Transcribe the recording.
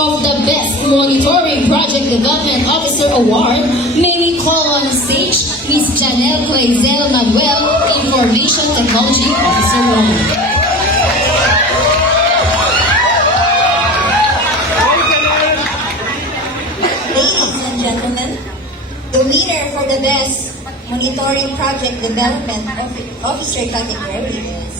of the Best Monitoring Project Development Officer Award, may we call on stage Ms. Janelle Claizel Manuel, Information Technology Officer 1. Ladies and gentlemen, the winner for the Best Monitoring Project Development Officer category is